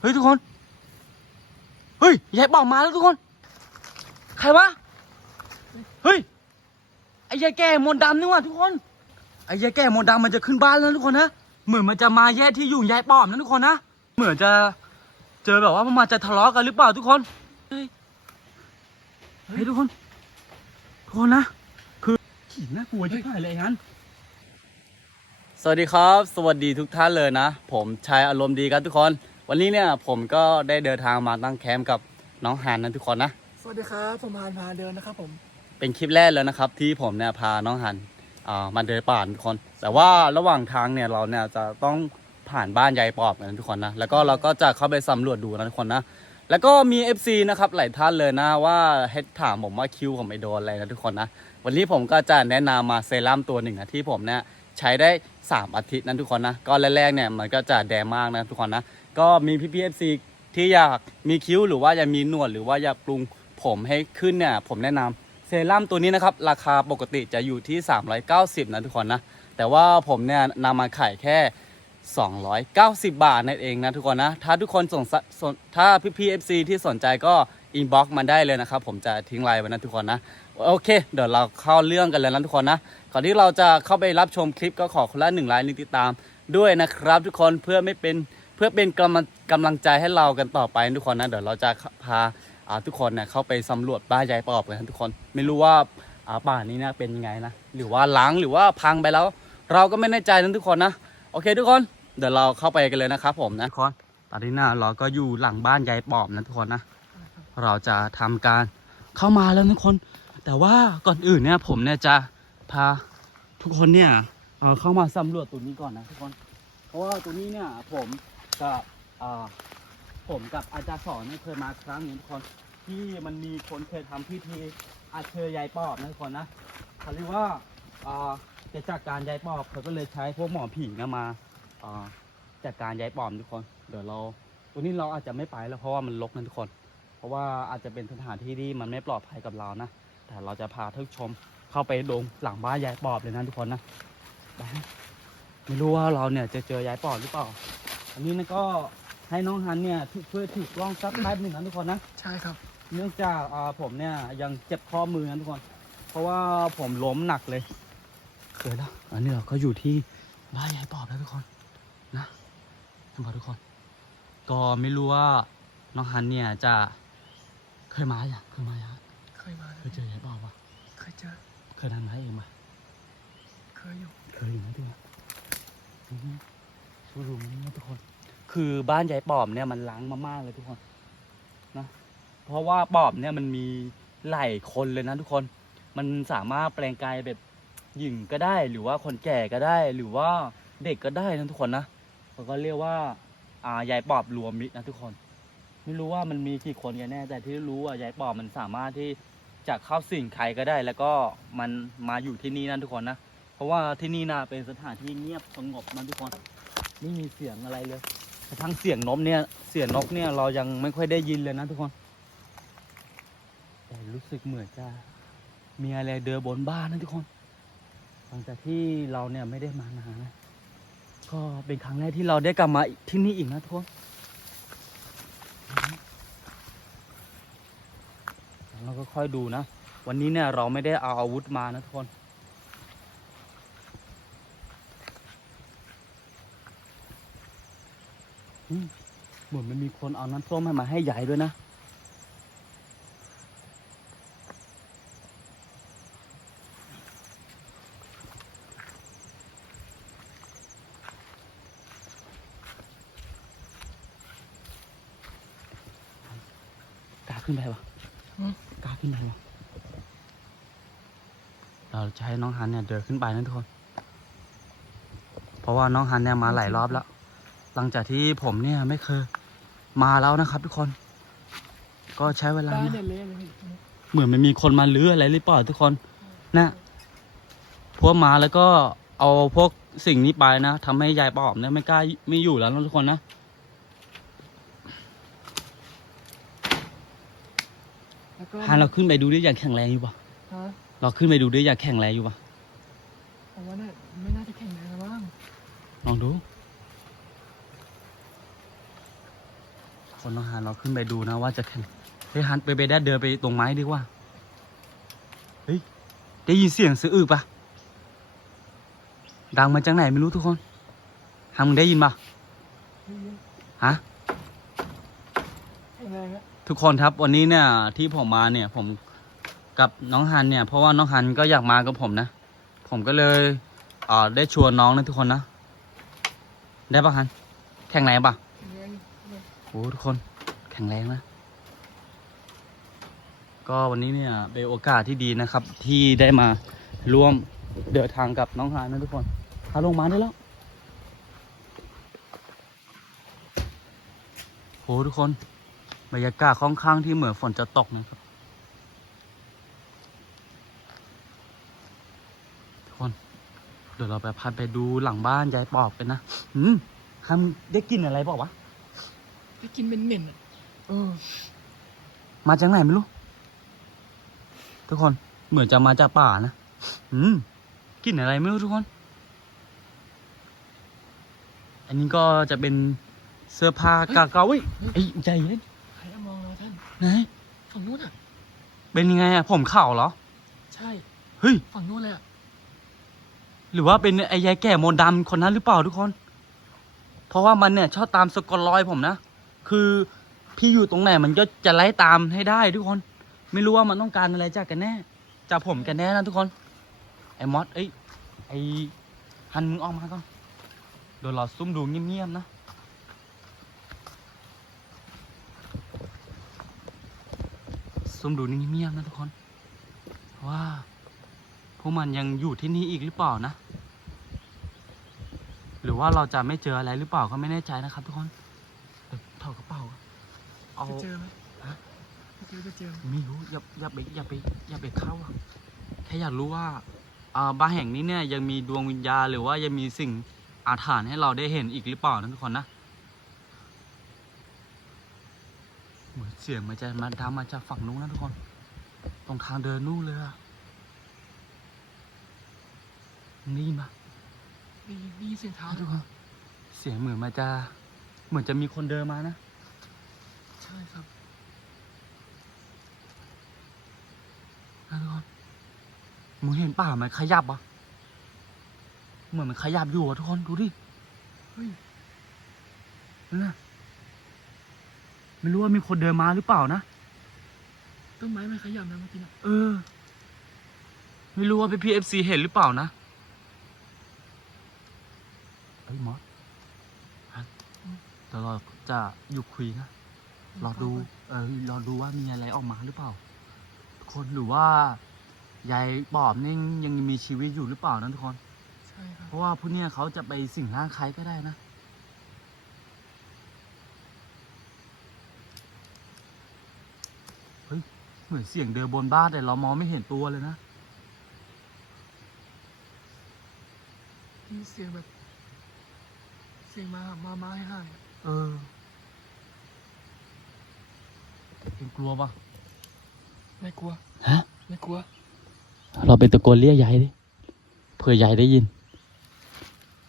เฮ้ยทุกคน เฮ้ยยายปอบมาแล้วทุกคน ใครวะ เฮ้ย ไอ้ยายแก่มนต์ดำนี่ว่าทุกคน ไอ้ยายแก่มนต์ดำมันจะขึ้นบ้านแล้วทุกคนนะ เหมือนมันจะมาแย่ที่อยู่ยายปอบนะทุกคนนะ เหมือนจะเจอแบบว่ามันมาจะทะเลาะกันหรือเปล่าทุกคน เฮ้ย เฮ้ยทุกคน ทุกคนนะ คือขี่น่ากลัวชิบหายเลยงั้นสวัสดีครับ สวัสดีทุกท่านเลยนะ ผมชายอารมณ์ดีครับทุกคน วันนี้เนี่ยผมก็ได้เดินทางมาตั้งแคมป์กับน้องฮานนะทุกคนนะ สวัสดีครับผมพานพาเดินนะครับผม เป็นคลิปแรกแล้วนะครับ ที่ผมเนี่ยพาน้องฮันอ่ามาเดินป่าทุกคน แต่ว่าระหว่างทางเนี่ยเราเนี่ยจะต้องผ่านบ้านยายปอบกันทุกคนนะ แล้วก็เราก็จะเข้าไปสำรวจดูนะทุกคนนะ แล้วก็มี FC นะครับหลายท่านเลยนะว่าให้ถามผมว่าคิวผมไม่โดนอะไรนะทุกคนนะ วันนี้ผมก็จะแนะนำมาเซรั่มตัวหนึ่งนะที่ผมเนี่ยใช้ได้ 3 อาทิตย์นะทุกคนนะ ก็แรกๆเนี่ยมันก็จะแดงมากนะทุกคนนะ ก็มีพี่ๆ FC ที่อยากมีคิ้วหรือว่าอยากมีหนวดหรือว่าอยากปรุงผมให้ขึ้นเนี่ยผมแนะนำเซรั่มตัวนี้นะครับ ราคาปกติจะอยู่ที่ 390 นะทุกคนนะ แต่ว่าผมเนี่ยนำมาขายแค่ 290 บาทนั่นเองนะทุกคนนะ ถ้าทุกคนสนสนถ้าพี่พีเอฟซีที่สนใจก็อินบ็อกซ์มาได้เลยนะครับ ผมจะทิ้งไลน์ไว้นะทุกคนนะ โอเค เดี๋ยวเราเข้าเรื่องกันเลยนะทุกคนนะ ก่อนที่เราจะเข้าไปรับชมคลิปก็ขอคนละหนึ่งไลน์นึงติดตามด้วยนะครับทุกคนเพื่อไม่เป็น เพื่อเป็นกำลังกำลังใจให้เรากันต่อไปทุกคนนะ เดี๋ยวเราจะพาทุกคนเนี่ยเข้าไปสำรวจบ้านยายปอบกันทุกคน ไม่รู้ว่าอาป่านี้นี่ยเป็นยังไงนะ หรือว่าล้างหรือว่าพังไปแล้ว เราก็ไม่แน่ใจนะทุกคนนะโอเคทุกคนเดี๋ยวเราเข้าไปกันเลยนะครับผมนะทุกคนตอนนี้นะเราก็อยู่หลังบ้านยายปอบนะทุกคนนะเราจะทำการเข้ามาแล้วทุกคน แต่ว่าก่อนอื่นเนี่ยผมเนี่ยจะพาทุกคนเนี่ยเเข้ามาสำรวจตัวนี้ก่อนนะทุกคน เพราะว่าตัวนี้เนี่ยผม กับอ่าผมกับอาจารย์สอนนี่เคยมาครั้งหนึงทุกคนที่มันมีคนเคยทำพิธีอาเชยยายปอบนะทุกคนนะเขาเรียกว่าจะจัดการยายปอบเขาก็เลยใช้พวกหมอผีนะมาอ่าจัดการยายปอบทุกคน เดี๋ยวเราตัวนี้เราอาจจะไม่ไปแล้วเพราะว่ามันรกนะทุกคน เพราะว่าอาจจะเป็นสถานที่ที่มันไม่ปลอดภัยกับเรานะแต่เราจะพาท่านชมเข้าไปดงหลังบ้านยายปอบเลยนะทุกคนนะไปฮะไม่รู้ว่าเราเนี่ยจะเจอยายปอบหรือเปล่า อันนี้นะก็ให้น้องฮันเนี่ยช่วยถือกล้องสักแป๊บหนึ่งนะทุกคนนะ ใช่ครับ เนื่องจากอ่าผมเนี่ยยังเจ็บข้อมือนะทุกคน เพราะว่าผมล้มหนักเลยเกิดแล้วอันนี้เราก็อยู่ที่บ้านยายปอบแล้วทุกคนนะเห็นปะทุกคน ก็ไม่รู้ว่าน้องฮันเนี่ยจะเคยมาอย่างเคยมาอย่างเคยมาเคยเจอยายปอบปะเคยเจอ เคยทำร้ายเองปะเคยอยู่ เคยอยู่นะทุกคน อือฮึชูรุมนี่นะทุกคน คือบ้านยายปอบเนี่ยมันล้างมามากเลยทุกคนนะเพราะว่าปอบเนี่ยมันมีหลายคนเลยนะทุกคน มันสามารถแปลงกายแบบหญิงก็ได้ หรือว่าคนแก่ก็ได้ หรือว่าเด็กก็ได้นะทุกคนนะเขาก็เรียกว่า อ่ายายปอบรวมมิตรนะทุกคน ไม่รู้ว่ามันมีกี่คนกันแน่ แต่ที่รู้ว่ายายปอบมันสามารถที่จะเข้าสิ่งใครก็ได้ แล้วก็มันมาอยู่ที่นี่นะทุกคนนะ เพราะว่าที่นี่นะเป็นสถานที่เงียบสงบนะทุกคน ไม่มีเสียงอะไรเลยกระทั่งเสียงนกเนี่ยเสียงนกเนี่ยเรายังไม่ค่อยได้ยินเลยนะทุกคน แต่รู้สึกเหมือนจะมีอะไรเดินบนบ้านนะทุกคนหลังจากที่เราเนี่ยไม่ได้มานานนะก็เป็นครั้งแรกที่เราได้กลับมาที่นี่อีกนะทุกคนเราก็ค่อยดูนะ วันนี้เนี่ยเราไม่ได้เอาอาวุธมานะทุกคน อืม เหมือนมันมีคนเอาน้ำส้มให้มาให้ยายด้วยนะกล้าขึ้นไปปะกล้าขึ้นไปปะเราจะให้น้องฮันเนี่ยเดินขึ้นไปนะทุกคน เพราะว่าน้องฮันเนี่ยมาหลายรอบแล้ว หลังจากที่ผมเนี่ยไม่เคยมาแล้วนะครับ ทุกคน ก็ใช้เวลาบ้านนะเนี่ยเละเลยเหมือนมันมีคนมาลื้ออะไรหรือเปล่าทุกคน นะพวกมาแล้วก็เอาพวกสิ่งนี้ไปนะทำให้ยายปอบเนี่ยไม่กล้าไม่อยู่แล้วนะทุกคนนะแล้วก็หาเราขึ้นไปดูได้อย่างแข็งแรงอยู่ปะฮะเราขึ้นไปดูได้อย่างแข็งแรงอยู่ปะผมว่าเนี่ยไม่น่าจะแข็งแรงแล้วบ้างลองดู คนน้องฮันเราขึ้นไปดูนะว่าจะแข่งเฮ้ยฮันไปไปได้เดินไปตรงไม้ดีกว่า เฮ้ย ได้ยินเสียงสะอึกปะดังมาจากไหนไม่รู้ทุกคนฮันมึงได้ยินปะฮะทุกคนครับวันนี้เนี่ยที่ผมมาเนี่ยผมกับน้องฮันเนี่ย เพราะว่าน้องฮันก็อยากมากับผมนะ ผมก็เลยเอ่อได้ชวนน้องนะทุกคนนะ ได้ปะฮัน แข่งแรงปะ อ้ทุกคนแข็งแรงนะ ก็วันนี้เนี่ยเป็นโอกาสที่ดีนะครับ ที่ได้มาร่วมเดินทางกับน้องฮันนะทุกคนพาลงมาได้แล้วโหทุกคนบรรยากาศค่อนข้างที่เหมือนฝนจะตกนะครับทุกคน เดี๋ยวเราไปพาไปดูหลังบ้านยายปอบกันนะ อืมฮัมได้กินอะไรบอกวะ ได้กินเป็นเหม็นๆอะเออ มาจากไหนไม่รู้ ทุกคนเหมือนจะมาจากป่านะอืมกลินอะไรไม่รู้ทุกคน อันนี้ก็จะเป็นเสื้อผ้ากาเกาเว้ยไอ้ยใจเย็นใครอะมองเราท่านไหนฝั่งนู้นอะเป็นยังไงอะผมเข่าเหรอ ใช่ เฮ้ย ฝั่งนู้นเลยอะหรือว่าเป็นไอ้ยายแก่มนต์ดำคนนั้นหรือเปล่าทุกคน เพราะว่ามันเนี่ยชอบตามสะกดรอยผมนะ คือพี่อยู่ตรงไหนมันก็จะไล่ตามให้ได้ทุกคน ไม่รู้ว่ามันต้องการอะไรจากกันแน่จากผมกันแน่นะทุกคนไอ้มอสเอ้ยไอ้ฮันมึงออกมาก่อนเดี๋ยวเราซุ่มดูเงียบๆนะซุ่มดูเงียบๆนะทุกคนว่าพวกมันยังอยู่ที่นี่อีกหรือเปล่านะ หรือว่าเราจะไม่เจออะไรหรือเปล่าก็ไม่แน่ใจนะครับทุกคน ถอดกระเป๋า เอาจะเจอไหมฮะจะเจอจะเจอไหมไม่รู้อย่าอย่าไปอย่าไปอย่าไปเข้าอะแค่อยากรู้ว่าอ่าบ้านแห่งนี้เนี่ยยังมีดวงวิญญาณหรือว่ายังมีสิ่งอาถรรพ์ให้เราได้เห็นอีกหรือเปล่านะทุกคนนะเหมือนเสียงมันจะมาดังมาจากฝั่งนู้นนะทุกคน ตรงทางเดินนู่นเลยอะมึงได้ยินปะได้ยินได้ยินเสียงเท้าทุด้กวยคนเสียงเหมือนมาจะ เหมือนจะมีคนเดินมานะ ใช่ครับนะทุกคนมึงเห็นป่ามันขยับอะเหมือนมันขยับอยู่อะทุกคนดูดิ เฮ้ยนั่นนะไม่รู้ว่ามีคนเดินมาหรือเปล่านะต้นไม้มันขยับนะเมื่อกี้น่ะเออ ไม่รู้ว่าพี่พีเอฟซีเห็นหรือเปล่านะเอ้ยมอสฮัน เดี๋ยวเราจะอยู่คุยนะรอดูเออรอดูว่ามีอะไรออกมาหรือเปล่าทุกคนหรือว่ายายปอบนี่ยังมีชีวิตอยู่หรือเปล่านะทุกคน ใช่ครับเพราะว่าผู้เนี่ยเขาจะไปสิ่งร่างใครก็ได้นะ เฮ้ย เหมือนเสียงเดินบนบ้านแต่เรามองไม่เห็นตัวเลยนะได้ยินเสียงแบบ เสียงมามามาให้หายอะ เออเองกลัวปะไม่กลัว ฮะ ไม่กลัว เราไปตะโกนเรียกยายดิ เผื่อยายได้ยิน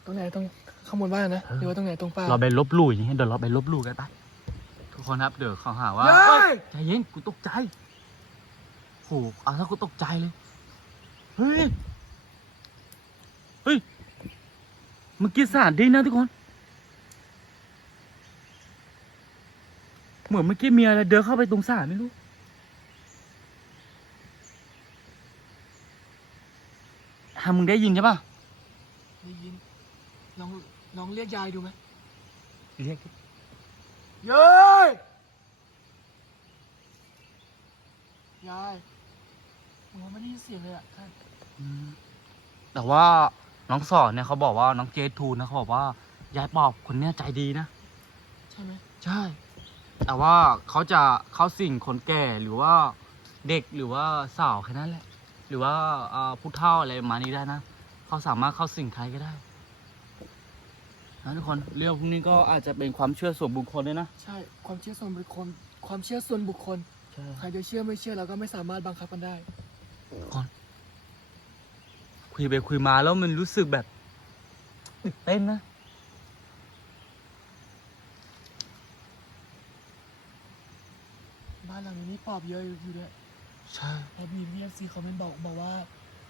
ตรงไหนตรงข้างบนบ้านนะเออหรือว่าตรงไหนตรงป่าเราไปลบหลู่อย่างเงี้ยเดี๋ยวเราไปลบหลู่กันไปทุกคนครับเดี๋ยวเขาหาว่าเย้เฮ้ยใจเย็นกูตกใจโหเอาถ้ากูตกใจเลย เฮ้ย เฮ้ย เมื่อกี้สารดีนะทุกคน เหมือนเมื่อกี้มีอะไรเดินเข้าไปตรงสารไม่รู้ฮะมึงได้ยินใช่ปะได้ยินลองลองเรียกยายดูไหมเรียกยายยายผมว่าไม่ได้ยินเสียงเลยอะท่านอืมแต่ว่าน้องสอนเนี่ยเขาบอกว่าน้องเจทูนะเขาบอกว่ายายปอบคนเนี้ยใจดีนะ ใช่ไหมใช่ แต่ว่าเขาจะเข้าสิ่งคนแก่หรือว่าเด็กหรือว่าสาวแค่นั้นแหละ หรือว่าเอ่อผู้เฒ่าอะไรประมาณนี้ได้นะเขาสามารถเข้าสิ่งใครก็ได้นะทุกคนเรื่องพวกนี้ก็อาจจะเป็นความเชื่อส่วนบุคคลด้วยนะใช่ความเชื่อส่วนบุคคล ความเชื่อส่วนบุคคลใช่ใครจะเชื่อไม่เชื่อเราก็ไม่สามารถบังคับมันได้ทุกคนคุยไปคุยมาแล้วมันรู้สึกแบบตื่นเต้นนะานหลังนี้นี่ปอบเยอะอยู่ด้วยใช่แล้วมีพีเอฟซีคอมเมนต์บอกบอกว่า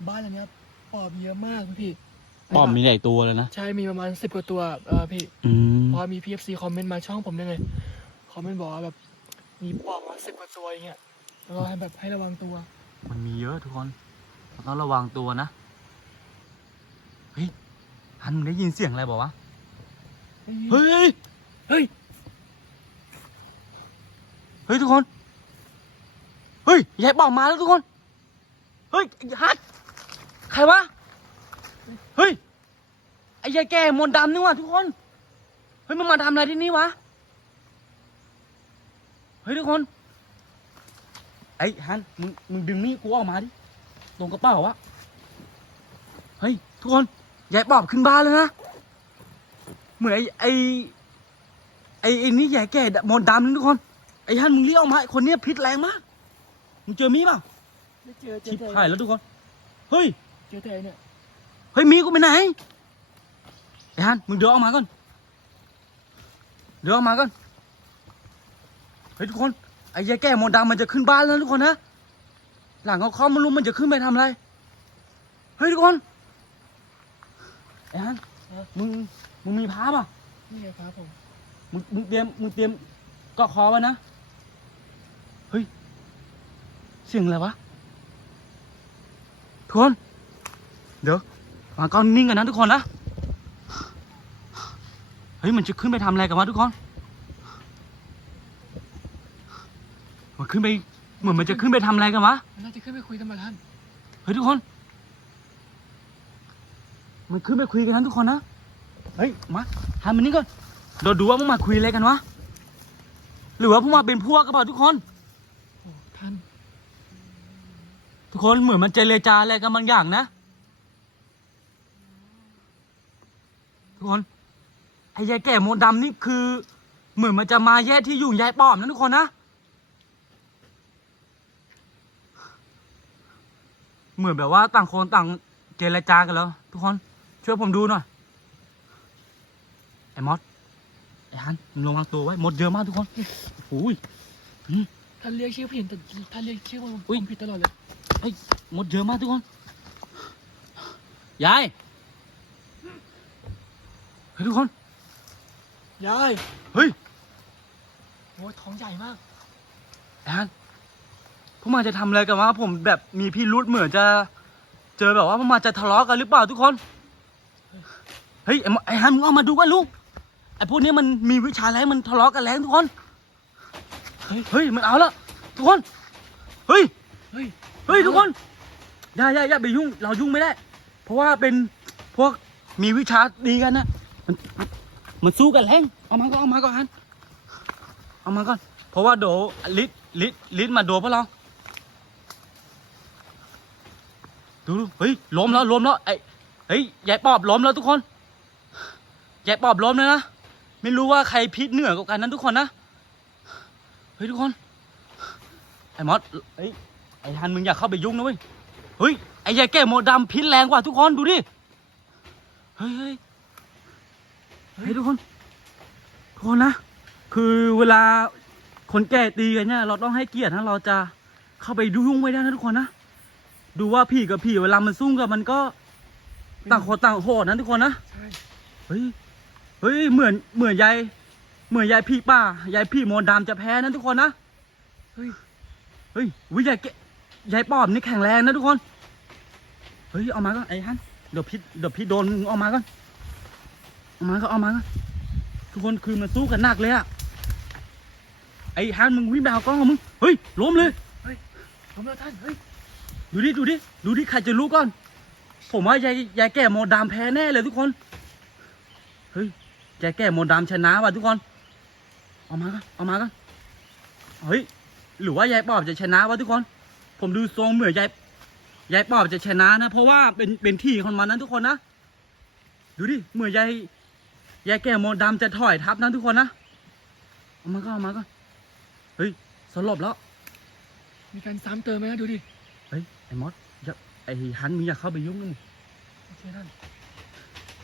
บ้านหลังเนี้ยปอบเยอะมากพี่ปอมมีหลายตัวเลยนะ ใช่มีประมาณสิบกว่าตัวเออพี่อืมเพราะมีพีเอฟซีคอมเมนต์มาช่องผมด้วยไงคอมเมนต์บอกว่าแบบ มีปอบมาสิบกว่าตัวอย่างเงี้ยแล้วก็ให้แบบให้ระวังตัว มันมีเยอะทุกคนเราต้องระวังตัวนะเฮ้ยฮันมึงได้ยินเสียงอะไรบอกวะเฮ้ยเฮ้ยเฮ้ยทุกคนเฮ้ยยายบอกมาแล้วทุกคน เฮ้ยฮัทใครวะ เฮ้ย ไอ้ยายแก่มนดำนี่วะทุกคน เฮ้ยมันมาทำอะไรที่นี่วะ เฮ้ยทุกคน ไอ้ฮันมึงมึงดึงมีดกูออกมาดิ ตรงกระเป๋าวะ เฮ้ยทุกคนยายปอบขึ้นบ้านแล้วนะ เหมือนไอ้ไอ้ไอ้ไอนี่ยายแก่มนดำนี่ทุกคน ไอ้ฮันมึงเรียกออกมาไอ้คนเนี้ยพิษแรงมาก มึงเจอมีดเปล่าไม่เจอเจอชิบแต่หายแล้วทุกคน เฮ้ย เจอแต่เนี่ยเฮ้ยมีกูไปไหนไอ้ฮันมึงเดินออกมาก่อน เดินออกมาก่อน เฮ้ยทุกคน ไอ้ยายแก่มนต์ดำมันจะขึ้นบ้านแล้วนะทุกคนนะ หลังเขาเข้ามันรู้มันจะขึ้นไปทำอะไร เฮ้ยทุกคน ไอ้ฮันมึง มึงมีพ้าป่ะ นี่ไงครับผม มึงมึงเตรียมมึงเตรียมเก็คอไว้นะ เฮ้ย เสียงอะไรวะทุกคนเดี๋ยวมาก้อนนิ่งกันนะทุกคนนะเฮ้ยมันจะขึ้นไปทำอะไรกันวะทุกคนมันขึ้นไปเหมือนมันจะขึ้นไปทำอะไรกันวะมันน่าจะขึ้นไปคุยกันมาท่านเฮ้ยทุกคน มันขึ้นไปคุยกันนะทุกคนนะเฮ้ยมาทำมันนี้ก่อนเราดูว่าพวกมาคุยอะไรกันวะหรือว่าพวกมาเป็นพวกกันเปล่าทุกคน โอ้ท่าน ทุกคนเหมือนมันเจรจาอะไรกันบางอย่างนะ ทุกคนไอ้ยายแก่โมดดำนี่คือ เหมือนมันจะมาแย่ที่อยู่ยายป้อมนะทุกคนนะ เหมือนแบบว่าต่างคนต่างเจรจากันแล้ว ทุกคนช่วยผมดูหน่อยไอ้มอสไอ้ฮันมึงระวังตัวไว้หมดเยอะมากทุกคนโอ้ยท่านเรียกชื่อผิดแต่ท่านเรียกชื่อผมอุ๊ยผมผิดตลอดเลย เฮ้ยหมดเยอะมากทุกคน ยาย เฮ้ยทุกคน ยายเฮ้ยโอ้ยท้องใหญ่มาก แอนพวกมันจะทำอะไรกันวะผมแบบมีพี่รุดเหมือนจะ เจอแบบว่าพวกมันจะทะเลาะกันหรือเปล่าทุกคน เฮ้ยไอ้มไอ้ฮันมึงเอามาดูว่าลูก ไอ้พวกนี้มันมีวิชาอะไรมันทะเลาะกันแรงทุกคน เฮ้ย เฮ้ยมันเอาละทุกคน เฮ้ย เฮ้ย เฮ้ยทุกคนอย่าอย่าอย่าไปยุ่ง เรายุ่งไม่ได้ เพราะว่าเป็นพวกมีวิชาดีกันนะมันมันสู้กันแรงเอามาก็เอามาก่อนฮันเอามาก่อน เพราะว่าโดลิดลิดลิดมาโดพวกเราดูดูเฮ้ยล้มแล้วล้มแล้วไอ้เฮ้ยยายปอบล้มแล้วทุกคนยายปอบล้มเลยนะไม่รู้ว่าใครพิษเหนือกว่ากันนั้นทุกคนนะเฮ้ยทุกคนไอ้มอสเฮ้ย ไอ้ฮันมึงอย่าเข้าไปยุ่งนะเว้ย เฮ้ย ไอ้ยายแก่โมดำพิษแรงกว่าทุกคนดูดิ เฮ้ยเฮ้ยเฮ้ยทุกคน ทุกคนนะ คือเวลาคนแก่ตีกันเนี่ย เราต้องให้เกียรตินะ เราจะเข้าไปดูยุ่งไม่ได้นะทุกคนนะ ดูว่าผีกับผีเวลามันสู้กันมันก็ต่างคนต่างโหดนะทุกคนนะ ใช่ เฮ้ย เฮ้ย เหมือนเหมือนยายเหมือนยายพี่ป้ายายพี่โมนต์ดำจะแพ้นะทุกคนนะ เฮ้ย เฮ้ยวิยายแก ยายปอบนี่แข็งแรงนะทุกคน เฮ้ยเอามาก็ไอ้ฮันเดี๋ยวพี่เดี๋ยวพี่โดนมึงเอามาก่อนเอามาก็เอามาก็ทุกคนคือมันสู้กันหนักเลยอะไอ้ฮันมึงวิ่งไปเอากล้องกับมึง เฮ้ยล้มเลยผมแล้วท่าน เฮ้ย ดูดิ ดูดิ ดูดิ ใครจะรู้ก่อน ผมว่ายายยายแก่โมดามแพ้แน่เลยทุกคน เฮ้ย ยายแก่โมดามชนะว่ะทุกคน เอามากันเอามากันเฮ้ย หรือว่ายายปอบจะชนะวะทุกคน ผมดูทรงเหมือนยายยายปอบจะชนะนะ เพราะว่าเป็นเป็นที่ของมันนั้นทุกคนนะ ดูดิเหมือนยายยายแก่โมดามจะถอยทับนะทุกคนนะเอามาก็เอามาก็เฮ้ยสลบแล้ว มีการซ้ำเติมไหมนะดูดิ เฮ้ยไอ้มอสอย่าไอ้ฮันมึงอย่าเข้าไปยุ่งนะมึงโอเคท่าน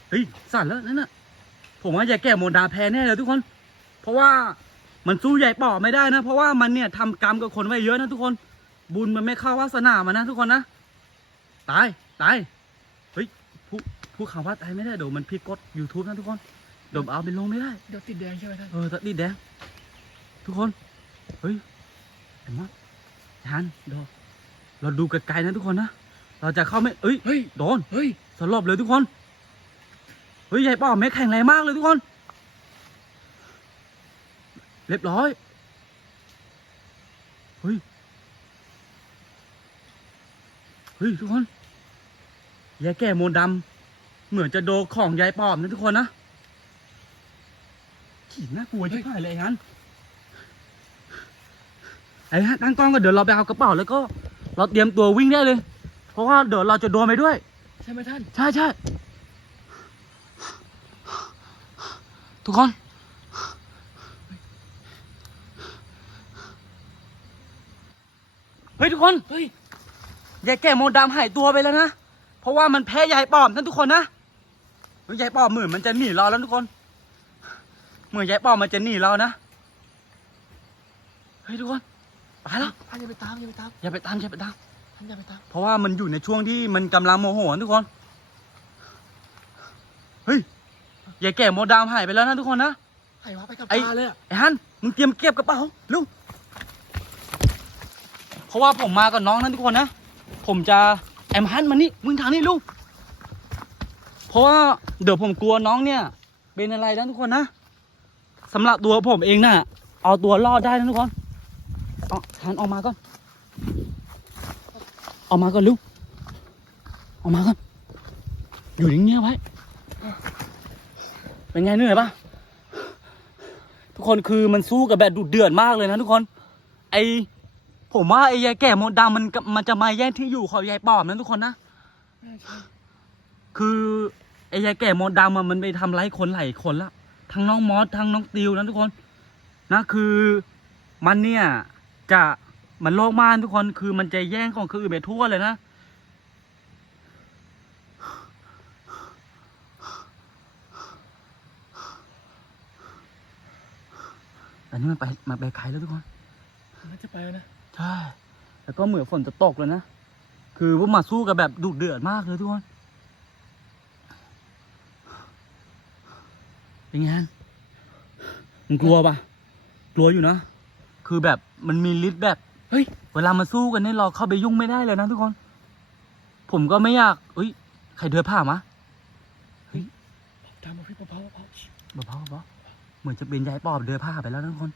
เฮ้ยสั่นแล้วนั่นน่ะ ผมว่ายายแก่โมนดาแพ้แน่เลยทุกคน เพราะว่ามันสู้ใหญ่ป่อไม่ได้นะ เพราะว่ามันเนี่ยทำกรรมกับคนไว้เยอะนะทุกคน บุญมันไม่เข้าวาสนามันนะทุกคนนะ ตาย ตาย เฮ้ยผู้ผู้ข่าวว่าตายไม่ได้เดี๋ยวมันผิดกฎ YouTube นะทุกคนเดี๋ยวเอาไปลงไม่ได้ เดี๋ยวติดแดงใช่ไหมท่าน เออตัดดีดแดง ทุกคน เฮ้ยเห็นไหมทันเดี๋ยวเราดูไกลๆนะทุกคนนะ เราจะเข้าไม่ เอ้ย เฮ้ย โดน เฮ้ย สลบเลยทุกคน เฮ้ยใหญ่ป่อแม่แข็งแรงมากเลยทุกคน เรียบร้อย เฮ้ย เฮ้ยทุกคนยายแก่โมนดำเหมือนจะโดนของยายปอบนะทุกคนนะขีดน่ากลัวชิบหายเลยไอ้ฮันไอ้ฮันตั้งกล้องก็เดี๋ยวเราไปเอากระเป๋าแล้วก็ เราเตรียมตัววิ่งได้เลย เพราะว่าเดี๋ยวเราจะโดนไปด้วย ใช่ไหมท่าน ใช่ใช่ทุกคนเฮ้ยทุกคนเฮ้ย ยายแก่โมดำหายตัวไปแล้วนะ เพราะว่ามันแพ้ยายปอบนั่นทุกคนนะเฮ้ยยายปอบเหมือนมันจะหนีเราแล้วทุกคน เหมือนยายปอบมันจะหนีเรานะ เฮ้ยทุกคนไปแล้วท่านอย่าไปตามอย่าไปตามอย่าไปตามอย่าไปตามท่านอย่าไปตาม เพราะว่ามันอยู่ในช่วงที่มันกำลังโมโหนะทุกคน เฮ้ยยายแก่โมดำหายไปแล้วนะทุกคนนะใครวะไปกับไอ้ ตาเลยอะไอ้ฮันมึงเตรียมเก็บกระเป๋าลูกเพราะว่าผมมากับน้องนั้นทุกคนนะ ผมจะแอมฮันมานี่มึงทางนี้ลูก เพราะว่าเดี๋ยวผมกลัวน้องเนี่ย เป็นอะไรนะทุกคนนะสำหรับตัวผมเองน่ะ เอาตัวรอดได้นะทุกคนเอาฮันออกมาก่อนออกมาก่อนลูกออกมาก่อนอยู่นิ่งๆไว้เป็นไงเหนื่อยปะทุกคนคือมันสู้กับแบบดุเดือดมากเลยนะทุกคน ไอ ผมว่าไอ้ยายแก่มดดำมันก็มันจะมาแย่งที่อยู่ของยายปอบนะทุกคนนะน่าใช่คือไอ้ยายแก่มดดำอะมันไปทำร้ายคนหลายคนละทั้งน้องมอสทั้งน้องติวนะทุกคน นะคือมันเนี่ยจะมันโลกมานทุกคนคือมันจะแย่งของคนอื่นไปทั่วเลยนะอันนี้มันไปมาไปไกลแล้วทุกคนน่าจะไปแล้วนะ ใช่ แล้วก็เหมือนฝนจะตกเลยนะ คือพวกมาสู้กับแบบดุเดือดมากเลยทุกคนเป็นไงฮะมึงกลัวปะกลัวอยู่นะ คือแบบมันมีฤทธิ์แบบ เฮ้ย เวลามาสู้กันเนี่ยเราเข้าไปยุ่งไม่ได้เลยนะทุกคน ผมก็ไม่อยากเอ้ย ใครเดินผ่านมะตามมาพี่เบาๆเบาๆเบาๆเบาๆเหมือนจะเป็นยายปอบเดินผ่านไปแล้วนะทุกคน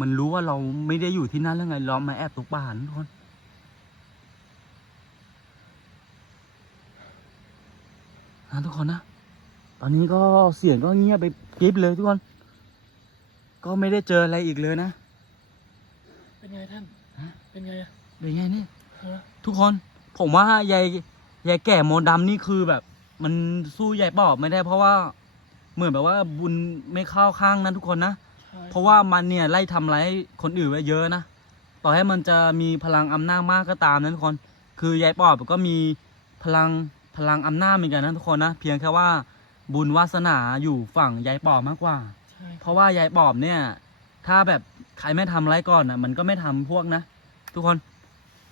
มันรู้ว่าเราไม่ได้อยู่ที่นั่นแล้วไงเรามาแอบตกป่านะทุกคนนะทุกคนนะ ตอนนี้ก็เสียงก็เงียบไปกริบเลยทุกคน ก็ไม่ได้เจออะไรอีกเลยนะ เป็นไงท่านฮะเป็นไงอะเป็นไงเนี่ยฮะทุกคน ผมว่ายายยายแก่โมดำนี่คือแบบ มันสู้ยายปอบไม่ได้เพราะว่า เหมือนแบบว่าบุญไม่เข้าข้างนะทุกคนนะใช่ เพราะว่ามันเนี่ยไล่ทำร้ายคนอื่นไว้เยอะนะต่อให้มันจะมีพลังอำนาจมากก็ตามนะทุกคน คือยายปอบก็มีพลังพลังอำนาจเหมือนกันนะทุกคนนะเพียงแค่ว่าบุญวาสนาอยู่ฝั่งยายปอบมากกว่าใช่เพราะว่ายายปอบเนี่ย ถ้าแบบใครไม่ทำร้ายก่อนนะมันก็ไม่ทำพวกนะทุกคน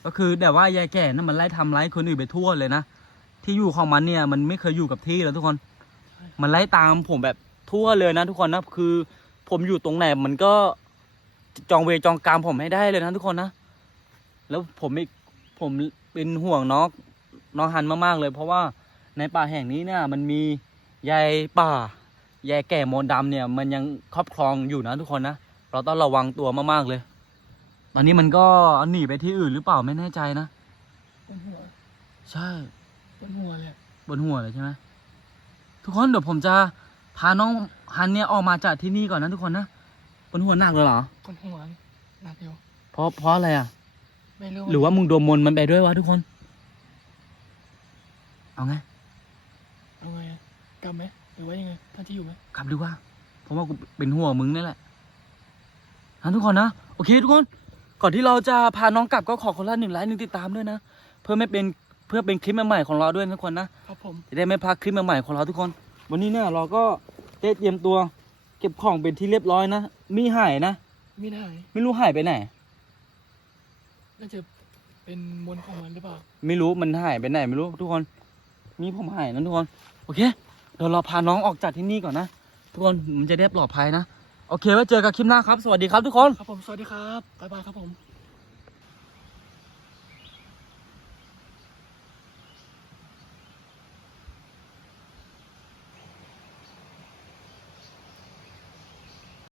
ก็คือแต่ว่ายายแก่นั่นมันไล่ทำร้ายคนอื่นไปทั่วเลยนะที่อยู่ของมันเนี่ยมันไม่เคยอยู่กับที่แล้วทุกคนใช่มันไล่ตามผมแบบทั่วเลยนะทุกคนนะคือ ผมอยู่ตรงไหนมันก็จองเวรจองกรรมผมให้ได้เลยนะทุกคนนะ แล้วผมอีกผมเป็นห่วงน้องน้องฮันมากๆเลย เพราะว่าในป่าแห่งนี้เนี่ย มันมียายป่ายายแก่โมนต์ดำเนี่ย มันยังครอบครองอยู่นะทุกคนนะเราต้องระวังตัวมากๆเลยตอนนี้มันก็หนีไปที่อื่นหรือเปล่าไม่แน่ใจนะบนหัวใช่บนหัวเลยอะบนหัวเลยใช่ไหมทุกคนเดี๋ยวผมจะ พาน้องฮันเนี่ยออกมาจากที่นี่ก่อนนะทุกคนนะบนหัวหนักเลยเหรอบนหัวนี่หนักอยู่เพราะเพราะอะไรอะ ไม่รู้หรือว่ามึงโดนมนต์มันไปด้วยวะทุกคน เอาไงเอาไงอะกลับไหมหรือว่ายังไงท่านจะอยู่ไหมกลับดีกว่าเพราะว่ากูเป็นห่วงมึงนี่แหละนะทุกคนนะโอเคทุกคน ก่อนที่เราจะพาน้องกลับก็ขอคนละหนึ่งไลค์หนึ่งติดตามด้วยนะเพื่อไม่เป็นเพื่อเป็นคลิปใหม่ๆของเราด้วยนะทุกคนนะ ครับผม จะได้ไม่พลาดคลิปใหม่ๆของเราทุกคน วันนี้เนี่ยเราก็ได้เตรียมตัวเก็บของเป็นที่เรียบร้อยนะ มีหายนะมีหายไม่รู้หายไปไหน น่าจะเป็นมนต์ของมันหรือเปล่า ไม่รู้มันหายไปไหนไม่รู้ทุกคน มีผมหายนะทุกคน โอเค เดี๋ยวเราพาน้องออกจากที่นี่ก่อนนะ ทุกคนมันจะได้ปลอดภัยนะ โอเคไว้เจอกันคลิปหน้าครับ สวัสดีครับทุกคน ครับผม สวัสดีครับ บ๊ายบายครับผม